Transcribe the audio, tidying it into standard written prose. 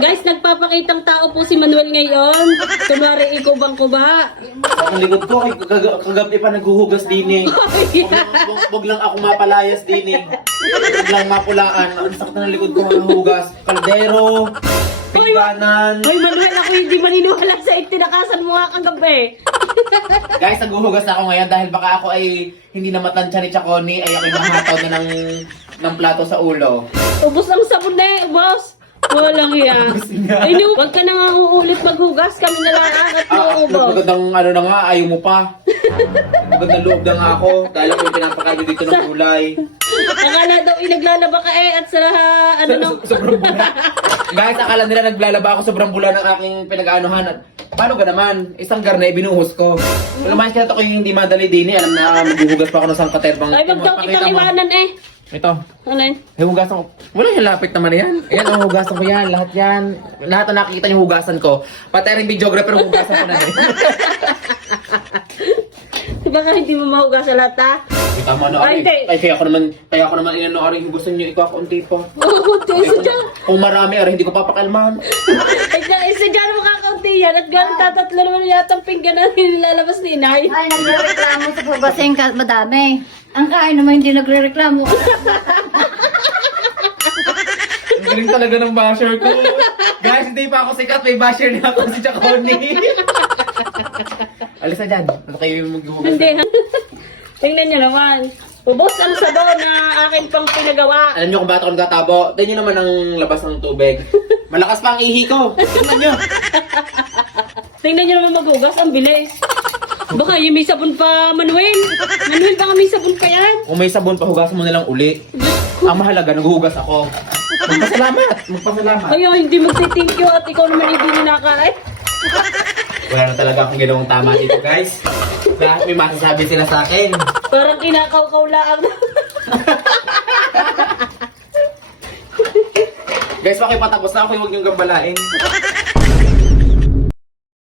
Guys, nagpapakitang tao po si Manuel ngayon. Kunwari, ikaw bang kuba? Ang likod ko, kagabi pa naghuhugas din eh. Wag lang ako mapalayas din eh. Wag lang mapulaan. Ang sakit ng likod ko maghuhugas. Kaldero, pingganan. Hoy, Manuel, ako hindi maniniwala sa itinakasan mo nga kagabi. Guys, naghuhugas na ako ngayon dahil baka ako ay hindi na matansya ni Chaconi ay ako'y mahataw na ng plato sa ulo. Ubus ang sabon na eh, boss. Walang yan. Ay, no, wag ka na nga uulit maghugas. Kami na lang at nauubos. Magandang ano na nga, ayaw mo pa. Magandang loob na nga ako dahil ako yung pinapakain dito ng gulay. Akala daw naglalaba ka eh at sa ano no. Sobrang bula. Guys, akala nila naglalaba ako sobrang bula ng aking pinag-aanohan at paano ka naman? Isang garna binuhos ko. Wala man siya ako yung hindi madali din eh. Alam na maghuhugas pa ako ng sangkaterbang. Ay, wag daw kitang iwanan eh. Ito. Ano yun? Hugasan ko. Wala yung lapit naman yan. Ayan ang hugasan ko yan. Lahat yan. Lahat na nakikita yung hugasan ko. Pati rin videographer hugasan ko na rin. Baka hindi mo mahugas sa lahat ha? Kita mo ano Ay, hindi. ay kaya ako naman inano ari hugasan niyo ikaw kaunti po. Oo, isa dyan. Kung marami ari hindi ko papakalman. Isa dyan makakaunti yan at gano'n tatatlo naman yata ang pinggan na nilalabas ni inay. Ay, nagre-reklamo sa pagbasing ka, madami. Ang kain naman hindi nagre-reklamo. Ang galing talaga ng basher ko. Guys, hindi pa ako sikat. May basher na ako si Chaconi. Alis na dyan. Ano kayo yung maghuhugas? Hindi ha? Tingnan nyo naman. Ubos ang sabaw na akin pang pinagawa. Alam nyo kung bakit ako nagtatabo? Tignan nyo naman ang labas ng tubig. Malakas pa ang ihi ko. Tignan nyo. Tingnan nyo naman maghugas. Ang bilis. Baka yung may sabon pa, Manuel. Manuel, baka may sabon pa yan. Kung may sabon, pahugasan mo na lang uli. Ang mahalaga, naghuhugas ako. Magpasalamat. Magpasalamat. Ayaw, hindi magti-thank you at ikaw naman hindi ninakain. Wala na talaga akong ginawang tama dito, guys. Lahat may masasabi sila sa akin. Parang kinakaw-kaw lang. Guys, bakit patapos na ako? Huwag niyong gambalain.